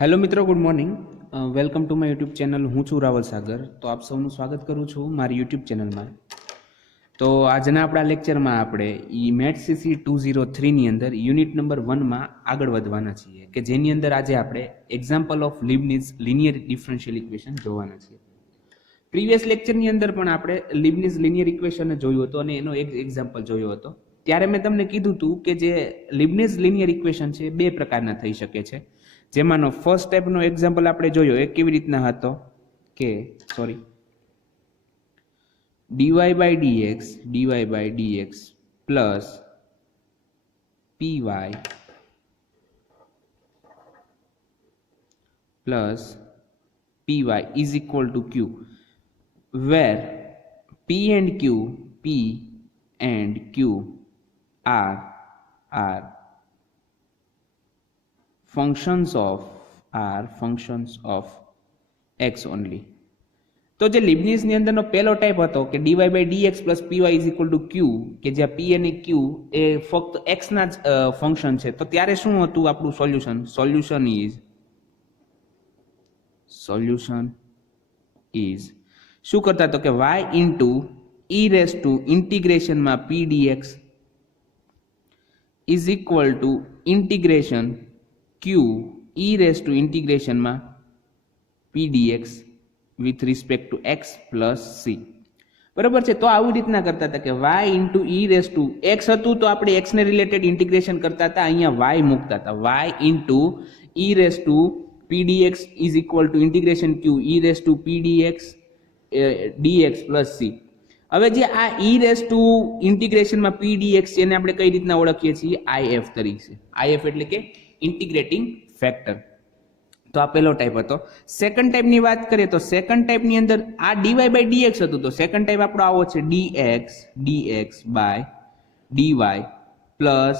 Hello મિત્રો, good morning. Welcome to my YouTube channel. હું છું રાવલ સાગર. તો આપ સૌનું સ્વાગત કરું છું મારી યુટ્યુબ ચેનલમાં. તો આજના આપણા લેક્ચરમાં આપણે મેથ્સસીસી 203ની અંદર યુનિટ નંબર 1માં આગળ વધવાના છીએ, કે જેની અંદર આજે આપણે example of Leibniz linear differential equation જોવાના છીએ. પ્રીવિયસ લેક્ચરની અંદર પણ આપણે લીબનીઝ લિનિયર ઇક્વેશન જોયું હતું અને એનો એક એક્ઝામ્પલ જોયો હતો. ત્યારે મેં તમને કીધું હતું કે જે લીબનીઝ લિનિયર ઇક્વેશન છે બે પ્રકારના થઈ શકે છે, જેમાંનો ફર્સ્ટ ટાઈપનો એક્ઝામ્પલ આપણે જોયો એ કેવી રીતના હતો કે dy by dx plus py is equal to q, where p and q are functions of x only. તો જે લીબનીઝની અંદરનો પહેલો ટાઈપ હતો કે dy by dx plus py is equal to q, કે જ્યાં p અને q એ ફક્ત x ના જ ફંક્શન છે, તો ત્યારે શું હતું આપણું સોલ્યુશન ઇઝ શું કરતા તો કે y into e raise to ઇન્ટિગ્રેશનમાં p dx is equal to integration q e raise to ઇન્ટિગ્રેશનમાં p dx with respect to x plus c. બરાબર છે. તો આવી રીતના કરતા હતા કે y into e raise to x હતું તો આપણે x ને રિલેટેડ ઇન્ટિગ્રેશન કરતા હતા, અહીંયા y મૂકતા હતા. y into e raise to p dx is equal to integration q e raise to p dx plus c. હવે જે આ e રેઝ ટુ ઇન્ટિગ્રેશનમાં p dx છે એને આપણે કઈ રીતના ઓળખીએ છીએ? if તરીકે. if એટલે કે ઇન્ટિગ્રેટિંગ ફેક્ટર. તો આ પહેલો ટાઈપ હતો. સેકન્ડ ટાઈપની વાત કરીએ તો સેકન્ડ ટાઈપની અંદર આ dy by dx હતું, તો સેકન્ડ ટાઈપ આપણો આવો છે dx by dy plus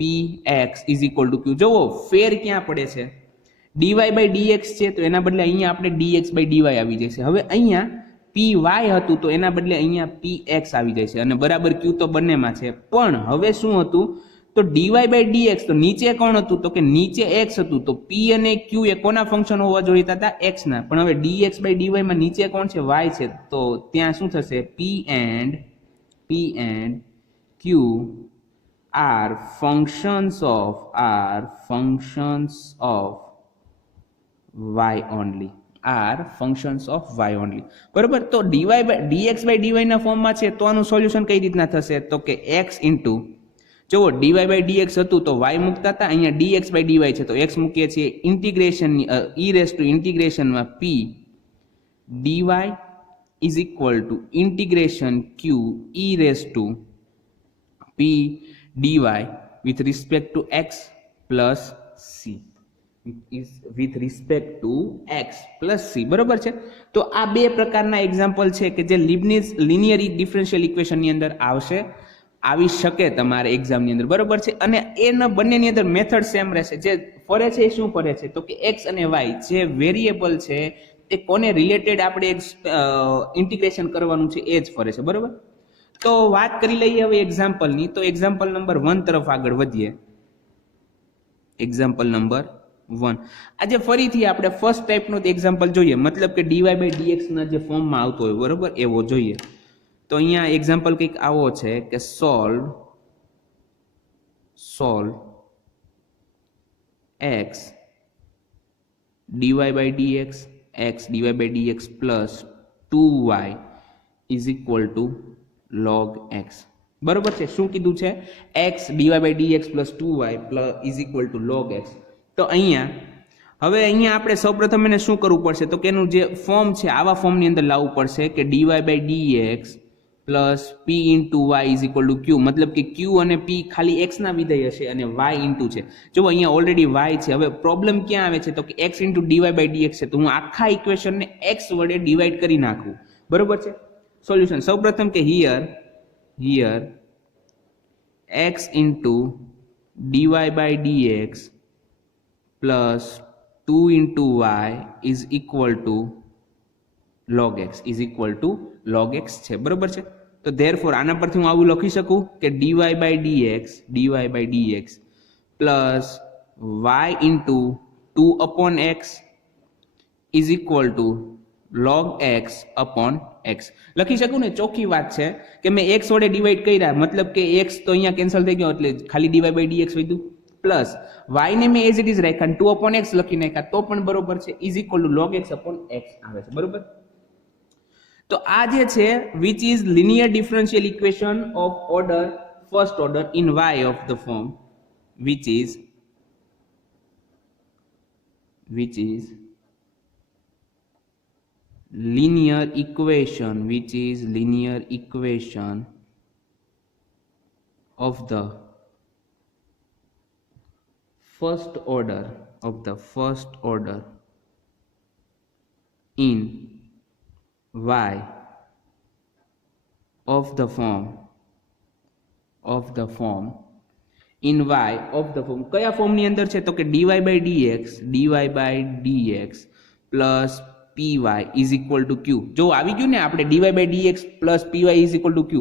px is equal two q. જુઓ ફેર ક્યાં પડે છે? dy by dx છે તો એના બદલે અહીંયા આપણે dx by dy આવી જશે. હવે અહીંયા py હતું તો એના બદલે અહીંયા px આવી જાય છે, અને બરાબર q તો બંનેમાં છે. પણ હવે શું હતું તો dy by dx, તો નીચે કોણ હતું તો કે નીચે x હતું, તો p અને q એ કોના ફંક્શન હોવા જોઈતા હતા? x ના. પણ હવે dx by dy માં નીચે કોણ છે? y છે. તો ત્યાં શું થશે? p and q are functions of y only. બરોબર. તો dx by dy ના ફોર્મમાં છે તો આનું સોલ્યુશન કઈ રીતના થશે તો કે x ઇન્ટુ, જુઓ dy by dx હતું તો y મૂકતા હતા, અહીંયા dx by dy છે તો x મૂકીએ છીએ, ઇન્ટિગ્રેશન e રેઝ ટુ ઇન્ટિગ્રેશનમાં p dy is equal to integration q e raise to p dy with respect to x plus c. બરોબર છે. તો આ બે પ્રકારના એક્ઝામ્પલ છે કે જે લીબનીઝ લિનિયર ડિફરન્શિયલ ઇક્વેશનની અંદર આવી શકે તમારે એક્ઝામની અંદર. બરોબર છે. અને એના બંનેની અંદર મેથડ સેમ રહેશે. જે ફરે છે એ શું ફરે છે તો કે x અને y જે વેરિયેબલ છે એ કોને રિલેટેડ આપણે ઇન્ટિગ્રેશન કરવાનું છે એ જ ફરે છે. બરોબર. તો વાત કરી લઈએ હવે એક્ઝામ્પલની. તો એક્ઝામ્પલ નંબર 1 તરફ આગળ વધીએ. Example number 1. આજે ફરીથી આપણે ફર્સ્ટ ટાઈપનો એક્ઝામ્પલ જોઈએ, મતલબ કે dy by dx ના જે ફોર્મમાં આવતો હોય, બરોબર, એવો જોઈએ. તો અહીંયા એક્ઝામ્પલ કંઈક આવો છે કે solve x dy by dx plus 2y is equal to log x. બરોબર છે. શું કીધું છે? x dy by dx plus 2y is equal to log x. તો હવે અહીંયા આપણે સૌપ્રથમ એને શું કરવું પડશે તો કે એનું જે ફોર્મ છે આવા ફોર્મની અંદર લાવવું પડશે કે dy by dx plus p into y is equal to q. મતલબ કે ક્યુ અને p ખાલી x ના વિધેય હશે અને y ઇન્ટુ છે. જો અહીંયા ઓલરેડી y છે. હવે પ્રોબ્લેમ ક્યાં આવે છે તો કે x into dy by dx છે, તો હું આખા ઇક્વેશનને x વડે ડિવાઈડ કરી નાખું. બરોબર છે. સોલ્યુશન સૌપ્રથમ કે here x into dy by dx plus 2 into y is equal two log x છે. બરોબર છે. તો ધેરફોર આના પરથી હું આવું લખી શકું કે dy by dx plus y into 2 upon x is equal to log x upon x. લખી શકું ને? ચોખ્ખી વાત છે કે મેં x વડે ડિવાઈડ કર્યા, મતલબ કે x તો અહીંયા કેન્સલ થઈ ગયો એટલે ખાલી dy by dx વધ્યું, પ્લસ y ને મેં એઝ ઇટ ઇઝ રાખ્યા 2 upon x લખી નાખ્યા તો પણ બરોબર છે, is equal two log x upon x આવે છે. બરોબર? તો આ જે છે which is linear differential equation of order first order in y of the form which is linear equation of the first order in y of the form in y of the form કયા form ની અંદર છે? તો કે dy by dx plus py is equal to q. જો આવી ગયું ને આપણે dy by dx plus py is equal to q,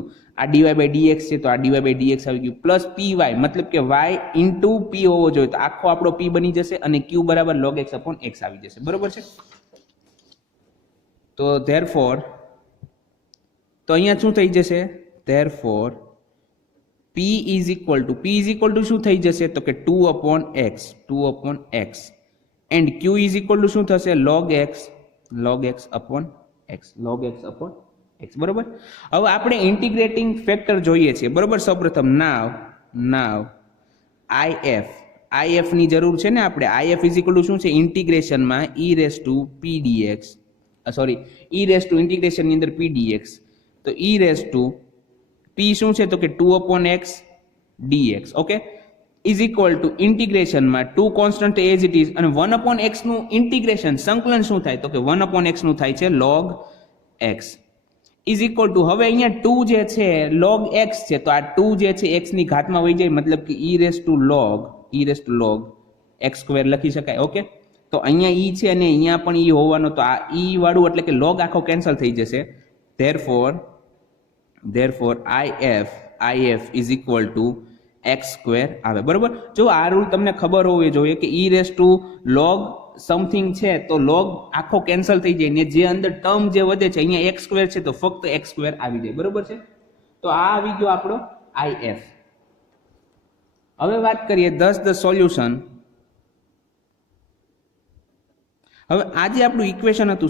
આ dy by dx છે તો આ dy by dx આવી ગયું, પ્લસ py મતલબ કે y into p હોવો જોઈએ, તો આખો આપણો p બની જશે અને q બરાબર log x upon x આવી જશે. બરોબર છે? તો therefore તો અહીંયા શું થઈ જશે? therefore p is equal to શું થઈ જશે? તો કે 2 upon x and q is equal to શું થશે? log x upon x. બરોબર? હવે આપણે ઇન્ટિગ્રેટિંગ ફેક્ટર જોઈએ છે. બરોબર? સૌપ્રથમ now if ની જરૂર છે ને આપણે. if is equal to શું છે? ઇન્ટિગ્રેશન માં e raised to pdx e raised to integration ની અંદર pdx, તો e raised to p શું છે? તો કે 2 upon x dx. Okay, is equal to integration માં 2 કોન્સ્ટન્ટ એઝ ઇટ ઇઝ અને 1 upon x નું ઇન્ટિગ્રેશન સંકલન શું થાય? તો કે 1 upon x નું થાય છે log x is equal to, હવે અહીંયા 2 જે છે log x છે તો આ 2 જે છે x ની ઘાતમાં વહી જાય, મતલબ કે e raised to log x square લખી શકાય. ઓકે, તો અહીંયા e છે અને અહીંયા પણ e હોવાનો, તો આ e વાળું એટલે કે log આખો કેન્સલ થઈ જશે. therefore if is equal to x square આવે. બરોબર? જો આ રૂલ તમને ખબર હોવી જોઈએ કે e raised to log something છે તો log આખો કેન્સલ થઈ જાય ને જે અંદર ટર્મ જે વધે છે અહીંયા x સ્ક્વેર છે તો ફક્ત x સ્ક્વેર આવી જાય. બરોબર છે? તો આ આવી ગયો આપણો if. હવે વાત કરીએ thus the solution. હવે આ જે આપણું ઇક્વેશન હતું,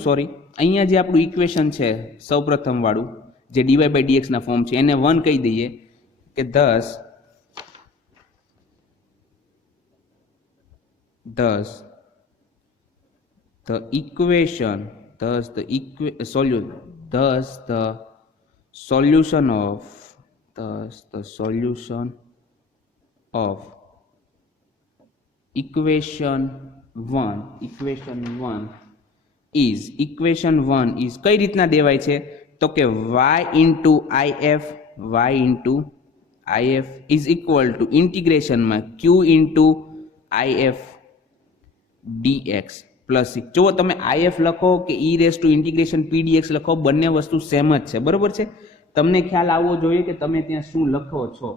અહીંયા જે આપણું ઇક્વેશન છે સૌપ્રથમ વાળું જે dy by dx ના ફોર્મ છે એને 1 કહી દઈએ કે thus the solution of equation 1 is કઈ રીતના દેવાય છે? તો કે y into if is equal to integration માં q into if dx plus. જો તમે if લખો કે e raised to integration pdx લખો, બંને વસ્તુ સેમ જ છે. બરોબર છે? તમને ખ્યાલ આવવો જોઈએ કે તમે ત્યાં શું લખો છો.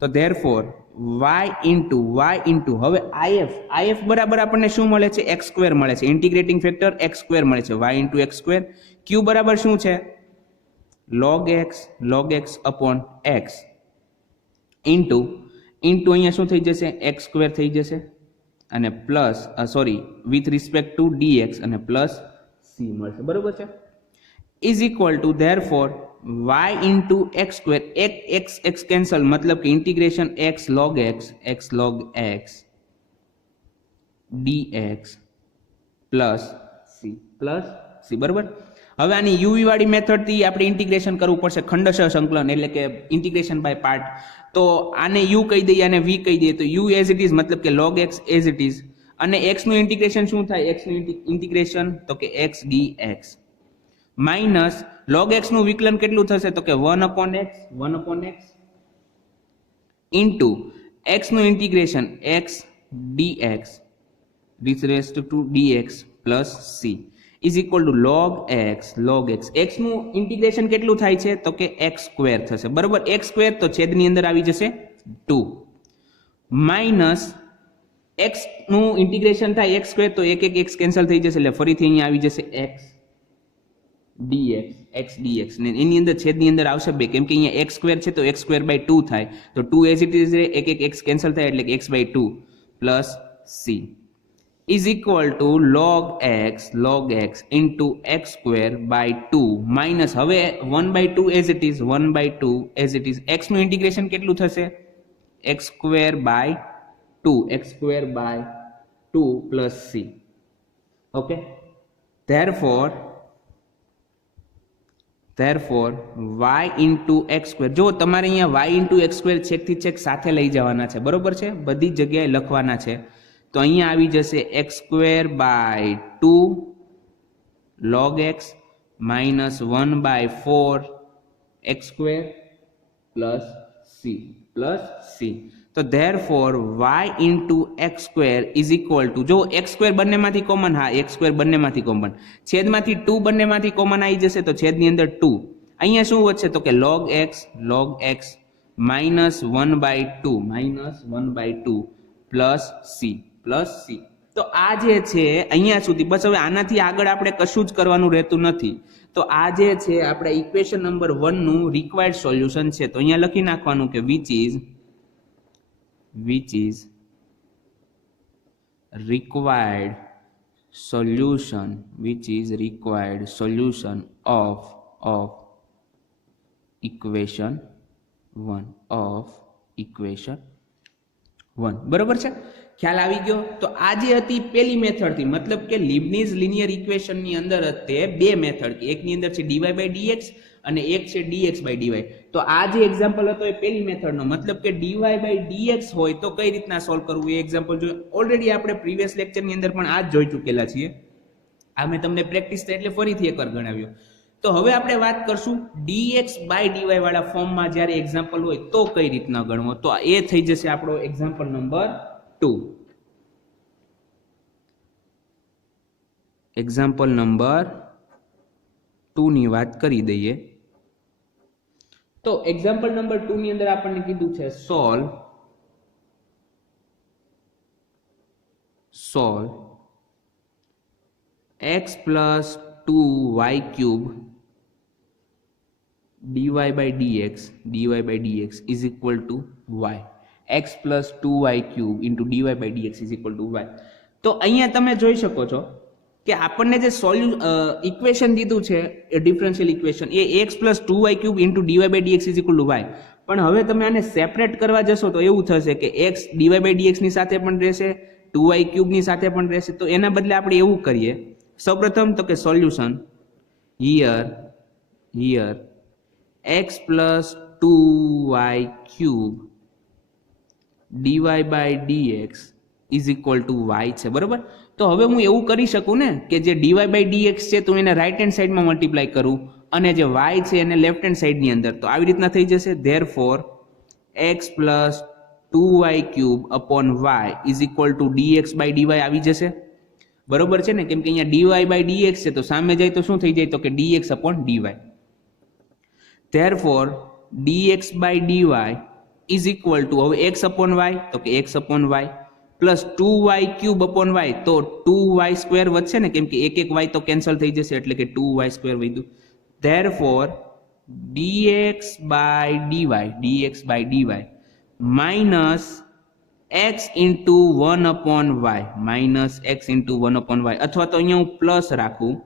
તો therefore y into હવે if બરાબર આપણને શું મળે છે? x સ્ક્વેર મળે છે. ઇન્ટિગ્રેટિંગ ફેક્ટર x સ્ક્વેર મળે છે. y into x square. q બરાબર શું છે? log x upon x into અહીંયા શું થઈ જશે? x સ્ક્વેર થઈ જશે અને plus with respect two dx અને પ્લસ c મળશે. બરોબર છે? Is equal two therefore y into x square, x cancel, મતલબ કે integration x log x dx plus c. બરોબર? હવે આની યુવી વાળી મેથડ થી આપણે ઇન્ટિગ્રેશન કરવું પડશે, ખંડશઃ સંકલન એટલે કે ઇન્ટિગ્રેશન બાય પાર્ટ. તો આને u કહી દઈએ અને v કહી દઈએ, તો u એઝ ઇટ ઇઝ મતલબ કે log x as it is, અને x નું ઇન્ટિગ્રેશન શું થાય? x નું ઇન્ટિગ્રેશન તો કે x dx minus log x નું વિકલન કેટલું થશે? તો કે 1 upon x ઇન્ટુ x નું integration x dx with respect to dx plus c is equal to log x. x નું ઇન્ટિગ્રેશન કેટલું થાય છે? તો કે x સ્ક્વેર થશે. બરોબર? x સ્ક્વેર તો છેદની અંદર આવી જશે 2 માઇનસ x નું ઇન્ટિગ્રેશન થાય x સ્ક્વેર તો એક x કેન્સલ થઈ જશે એટલે ફરીથી અહીંયા આવી જશે x dx ને એની અંદર છેદની અંદર આવશે 2 કેમ કે અહીંયા x સ્ક્વેર છે તો x સ્ક્વેર બાય 2 થાય તો 2 એઝ ઇટ ઇઝ એક x કેન્સલ થાય એટલે કે x by 2 plus c is equal to log x into x square by 2 minus હવે 1 by 2 as it is 1 by 2 as it is x નું integration કેટલું થશે x square by 2 plus c okay therefore y into x square જો તમારે અહીંયા y into x square છેક થી છેક સાથે લઈ જવાના છે બરોબર છે બધી જગ્યાએ લખવાના છે તો અહીંયા આવી જશે x square by 2 log x minus 1 by 4 x square plus c તો therefore y into x square is equal to જો x square બંનેમાંથી કોમન હા x square બંનેમાંથી કોમન છેદમાંથી 2 બંનેમાંથી કોમન આવી જશે તો છેદની અંદર 2 અહીંયા શું વધશે તો કે log x minus 1 by 2 plus c તો આ જે છે અહીંયા સુધી બસ હવે આનાથી આગળ આપણે કશું જ કરવાનું રહેતું નથી તો આ જે છે આપણે ઇક્વેશન નંબર 1 નું રિક્વાયર્ડ સોલ્યુશન છે તો અહીંયા લખી નાખવાનું કે which is required solution of equation 1 બરોબર છે ખ્યાલ આવી ગયો તો આ જે હતી પહેલી મેથડ થી મતલબ કે લીબનીઝ લિનિયર ઇક્વેશન ની અંદર તે બે મેથડ એક ની અંદર છે dy by dx અને એક છે dx by dy તો આ જે એક્ઝામ્પલ હતો એ પહેલી મેથડ નો મતલબ કે dy by dx હોય તો કઈ રીતના સોલ્વ કરવું એ એક્ઝામ્પલ જો ઓલરેડી આપણે પ્રીવિયસ લેક્ચર ની અંદર પણ આ જ જોઈ ચૂકેલા છીએ આ મેં તમને પ્રેક્ટિસ એટલે ફરીથી એકવાર ગણાવ્યો તો હવે આપણે વાત કરશું dx by dy વાળા ફોર્મમાં જ્યારે એક્ઝામ્પલ હોય તો કઈ રીતના ગણવો તો એ થઈ જશે આપણો એક્ઝામ્પલ નંબર 2 એક્ઝામ્પલ નંબર 2 ની વાત કરી દઈએ તો એક્ઝામ્પલ નંબર 2 ની અંદર આપણને કીધું છે solve x plus 2y cube dy by dx is equal to y x plus 2y cube into dy by dx is equal to y તો અહીંયા તમે જોઈ શકો છો કે આપણને જે ઇક્વેશન દીધું છે એ differential equation A x plus 2y cube into dy by dx is equal to y પણ હવે તમે આને સેપરેટ કરવા જશો તો એવું થશે કે x dy by dx ની સાથે પણ રહેશે 2y cube ની સાથે પણ રહેશે તો એના બદલે આપણે એવું કરીએ સૌપ્રથમ તો કે solution here x plus 2y cube dy by dx is equal to y છે બરોબર તો હવે હું એવું કરી શકું ને કે જે dy by dx છે તો એને રાઈટ હેન્ડ સાઈડમાં મલ્ટીપ્લાય કરું અને જે y છે એને લેફ્ટ હેન્ડ સાઈડની અંદર તો આવી રીતના થઈ જશે therefore x plus 2y cube upon y is equal to dx by dy આવી જશે બરોબર છે ને કેમ કે અહીંયા dy by dx છે તો સામે જાય તો શું થઈ જાય તો કે dx upon dy therefore dx by dy is equal to હવે x upon y તો કે x upon y plus 2y cube upon y તો 2y square વધશે ને કેમ કે એક y તો કેન્સલ થઈ જશે એટલે કે 2y square વધ્યું therefore dx by dy minus x into 1 upon y અથવા તો અહીંયા હું પ્લસ રાખું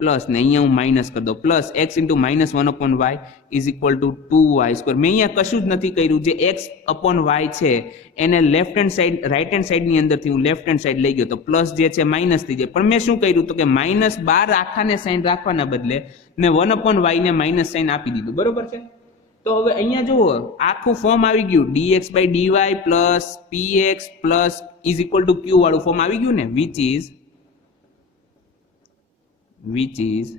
પ્લસ ને અહીંયા હું માઇનસ કરી દઉં plus x into minus 1 upon y is equal to 2y square મેં અહીંયા કશું જ નથી કર્યું જે x upon y છે એને left hand side right hand સાઈડની અંદરથી હું લેફ્ટ હેન્ડ સાઈડ લઈ ગયો તો પ્લસ જે છે માઇનસ થઈ જાય પણ મેં શું કર્યું તો કે માઇનસ 12 આખાને સાઈન રાખવાના બદલે મેં 1 upon y ને માઇનસ સાઈન આપી દીધું બરોબર છે તો હવે અહીંયા જુઓ આખું ફોર્મ આવી ગયું dx by dy plus px plus is equal to q વાળું ફોર્મ આવી ગયું ને which is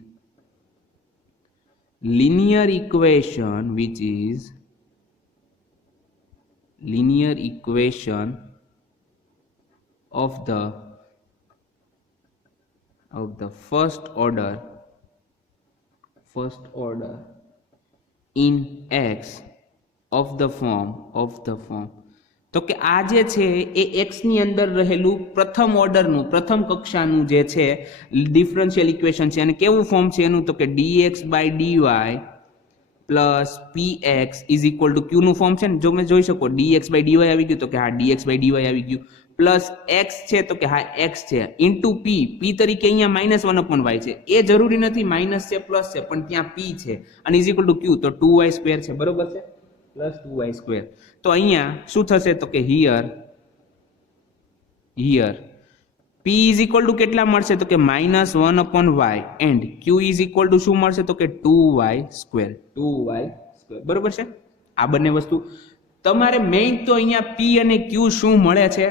linear equation of the first order in x of the form તો કે આ જે છે એ એક્સ ની અંદર રહેલું પ્રથમ ઓર્ડરનું પ્રથમ કક્ષાનું જે છે ડિફરન્શિયલ ઇક્વેશન છે અને કેવું ફોર્મ છે એનું તો કે dx by dy plus px is equal to q નું ફોર્મ છે ને જો મેં જોઈ શકો dx બાય dy આવી ગયું તો કે હા dx બાય dy આવી ગયું પ્લસ x છે તો કે હા x છે ઇન્ટુ p તરીકે અહીંયા -1/y છે એ જરૂરી નથી માઇનસ છે પ્લસ છે પણ ત્યાં p છે અને ઇઝ ઇક્વલ ટુ ક્યુ તો 2y² છે બરોબર છે પ્લસ 2y². તો અહીંયા શું થશે તો કે here p is equal two કેટલા મળશે તો કે -1/y and q is equal two શું મળશે તો કે 2y². બરોબર છે આ બંને વસ્તુ તમારે મેઇન તો અહીંયા p અને q શું મળે છે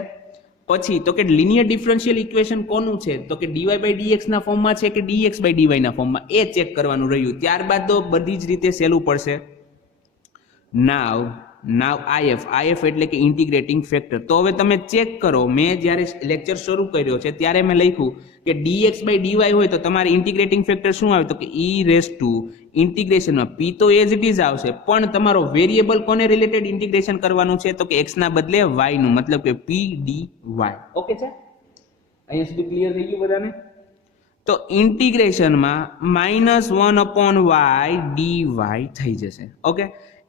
પછી તો કે લિનિયર ડિફરન્શિયલ ઇક્વેશન કોનું છે તો કે dy બાય dx ના ફોર્મમાં છે કે dx બાય dy ના ફોર્મમાં એ ચેક કરવાનું રહ્યું ત્યારબાદ તો બધી જ રીતે સહેલું પડશે. નાવ if એટલે કે ઇન્ટિગ્રેટિંગ ફેક્ટર. તો હવે તમે ચેક કરો મેં જ્યારે લેક્ચર શરૂ કર્યો છે ત્યારે મેં લખ્યું કે dx બાય dy હોય તો તમારે ઇન્ટિગ્રેટિંગ ફેક્ટર શું આવે તો કે e રેઝ ટુ ઇન્ટિગ્રેશનમાં p તો એઝ ઇટ ઇઝ આવશે પણ તમારો વેરિયેબલ કોને રિલેટેડ ઇન્ટિગ્રેશન કરવાનું છે તો કે x ના બદલે y નું મતલબ કે p dy. ઓકે છે અહીંયા સુધી ક્લિયર થઈ ગયું બધાને. તો ઇન્ટિગ્રેશનમાં -1/y dy થઈ જશે. ઓકે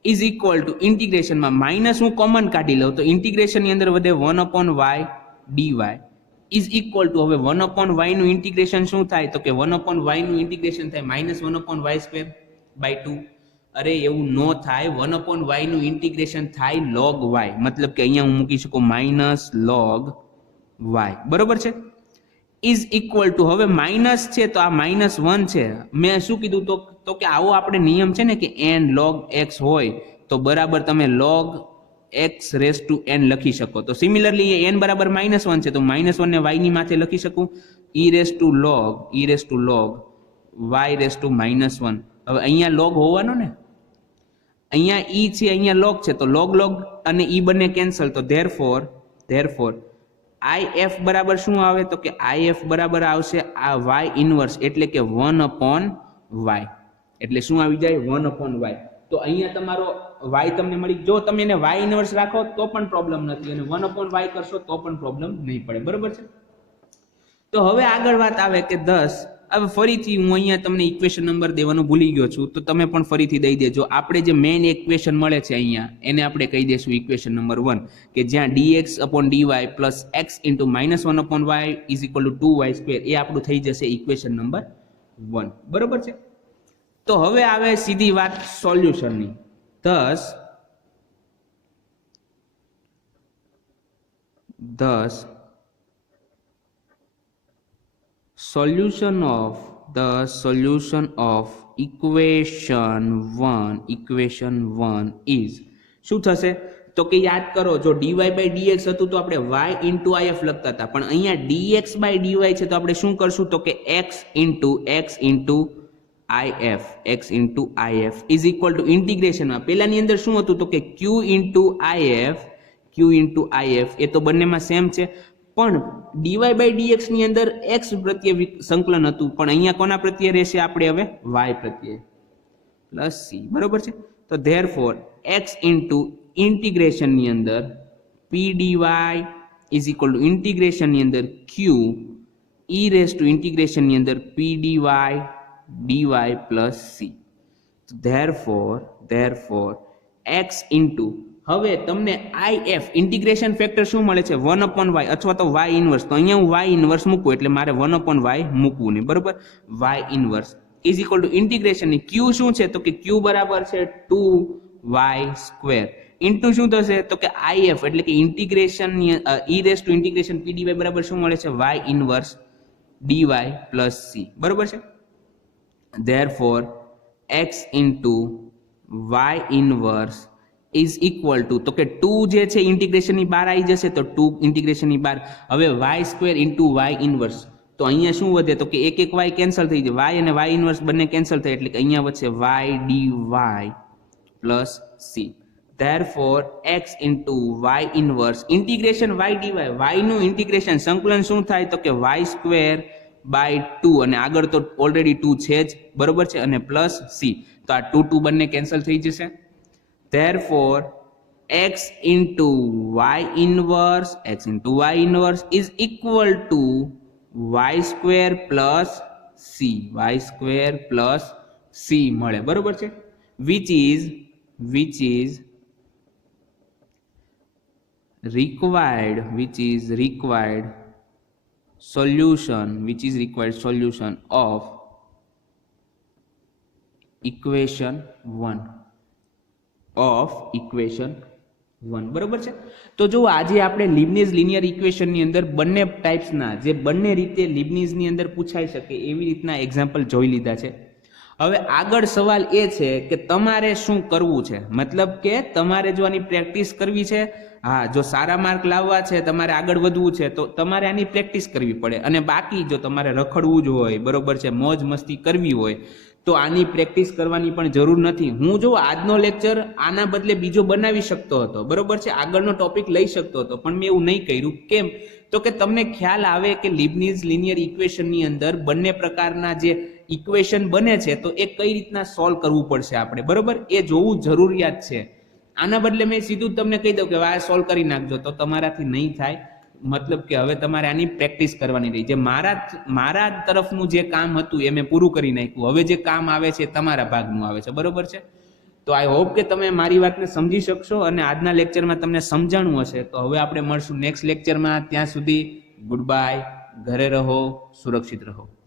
ઇઝ ઇક્વલ ટુ ઇન્ટિગ્રેશનમાં માઇનસ હું કોમન કાઢી લઉં તો ઇન્ટિગ્રેશનની અંદર વધે 1/y dy is equal two હવે 1/y નું ઇન્ટિગ્રેશન શું થાય તો કે 1/y નું ઇન્ટિગ્રેશન થાય -1/y² બાય 2. અરે એવું નો થાય 1/y નું ઇન્ટિગ્રેશન થાય log y મતલબ કે અહીંયા હું મૂકી શકું -log y બરોબર છે ઇઝ ઇક્વલ ટુ હવે માઇનસ છે તો આ -1 છે મેં શું કીધું તો કે આવો આપણે નિયમ છે ને કે n log x હોય તો બરાબર તમે log x raise to n લખી શકો. તો સિમિલરલી n બરાબર -1 છે તો -1 ને y ની માથે લખી શકું e raise to log y raise to -1. હવે અહીંયા log હોવાનો ને અહીંયા e છે અહીંયા log છે તો log અને e બંને કેન્સલ તો ધેરફોર if બરાબર શું આવે તો કે if બરાબર આવશે આ y ઇન્વર્સ એટલે કે 1/y એટલે શું આવી જાય 1/y. તો અહીંયા તમારો y તમને મળી જો તમે એને y ઇન્વર્સ રાખો તો પણ પ્રોબ્લેમ નથી અને 1/y કરશો તો પણ પ્રોબ્લેમ નહીં પડે બરોબર છે. તો હવે આગળ વાત આવે કે 10 હવે ફરીથી હું અહીંયા તમને ઇક્વેશન નંબર દેવાનું ભૂલી ગયો છું તો તમે પણ ફરીથી દઈ દેજો. આપણે જે મેઇન ઇક્વેશન મળે છે અહીંયા એને આપણે કહી દઈશું ઇક્વેશન નંબર 1 કે જ્યાં dx/dy plus x into -1/y is equal two 2y² એ આપણું થઈ જશે ઇક્વેશન નંબર 1 બરોબર છે. તો હવે આવે સીધી વાત સોલ્યુશનની. thus solution of equation 1 is શું થશે તો કે યાદ કરો જો dy બાય dx હતું તો આપણે y ઇન્ટુ if લખતા હતા પણ અહીંયા dx બાય dy છે તો આપણે શું કરશું તો કે x ઇન્ટુ if ઇઝ ઇક્વલ ટુ ઇન્ટિગ્રેશનમાં પેલાની અંદર શું હતું તો કે q ઇન્ટુ if એ તો બંનેમાં સેમ છે પણ dy બાય dx ની અંદર x પ્રત્યે સંકલન હતું પણ અહીંયા કોના પ્રત્યે રહેશે આપણે હવે y પ્રત્યે પ્લસ c બરોબર છે. તો ધેરફોર x ઇન્ટુ ઇન્ટિગ્રેશન ની અંદર p dy is equal to integration ની અંદર q e raise to integration ની અંદર p dy plus c. Therefore x into હવે તમને if ઇન્ટિગ્રેશન ફેક્ટર શું મળે છે 1/y અથવા તો y ઇન્વર્સ તો અહીંયા હું y ઇન્વર્સ મૂકું એટલે મારે 1/y મૂકવું નહીં બરોબર y inverse is equal to integration ની q શું છે તો કે q બરાબર છે 2y² ઇન્ટુ શું થશે તો કે if એટલે કે integration e raise to integration p dy બરાબર શું મળે છે y inverse dy plus c બરોબર છે. Therefore x into y inverse is equal to તો કે 2 જે છે ઇન્ટિગ્રેશનની બહાર આવી જશે તો 2 ઇન્ટિગ્રેશનની બહાર હવે y² ઇન્ટુ y ઇન્વર્સ તો અહીંયા શું વધે તો કે એક y કેન્સલ થઈ જાય y અને y ઇન્વર્સ બંને કેન્સલ થાય એટલે કે અહીંયા વધશે y dy plus c. Therefore x into y inverse integration y dy y નું ઇન્ટિગ્રેશન સંકલન શું થાય તો કે y² બાય 2 અને આગળ તો ઓલરેડી 2 છે જ બરોબર છે અને પ્લસ c તો આ 2 બંને કેન્સલ થઈ જશે. Therefore x into y inverse is equal to y square plus c મળે, બરોબર છે, which is required solution of equation 1 બરોબર છે. તો જો આજે આપણે લીબનીઝ લિનિયર ઇક્વેશન ની અંદર બંને ટાઈપ્સના જે બંને રીતે લીબનીઝ ની અંદર પૂછાઈ શકે એવી રીતના એક્ઝામ્પલ જોઈ લીધા છે. હવે આગળ સવાલ એ છે કે તમારે શું કરવું છે, મતલબ કે તમારે જો આની પ્રેક્ટિસ કરવી છે, હા, જો સારા માર્ક લાવવા છે, તમારે આગળ વધવું છે, તો તમારે આની પ્રેક્ટિસ કરવી પડે. અને બાકી જો તમારે રખડવું જ હોય, બરોબર છે, મોજ મસ્તી કરવી હોય, તો આની પ્રેક્ટિસ કરવાની પણ જરૂર નથી. હું જો આજનો લેક્ચર આના બદલે બીજો બનાવી શકતો હતો, બરોબર છે, આગળનો ટોપિક લઈ શકતો હતો, પણ મેં એવું નહીં કર્યું. કેમ? તો કે તમને ખ્યાલ આવે કે લીબનીઝ લિનિયર ઇક્વેશનની અંદર બંને પ્રકારના જે ઇક્વેશન બને છે તો એ કઈ રીતના સોલ્વ કરવું પડશે આપણે, બરોબર, એ જોવું જરૂરિયાત છે. આના બદલે મેં સીધું તમને કહી દઉં કે આ સોલ્વ કરી નાખજો, તો તમારાથી નહીં થાય. મતલબ કે હવે તમારે આની પ્રેક્ટિસ કરવાની રહી. જે મારા તરફનું જે કામ હતું એ મેં પૂરું કરી નાખ્યું. હવે જે કામ આવે છે તમારા ભાગનું આવે છે, બરોબર છે. તો આઈ હોપ કે તમે મારી વાતને સમજી શકશો અને આજના લેક્ચરમાં તમને સમજાણું હશે. તો હવે આપણે મળશું નેક્સ્ટ લેક્ચરમાં. ત્યાં સુધી ગુડ બાય, ઘરે રહો, સુરક્ષિત રહો.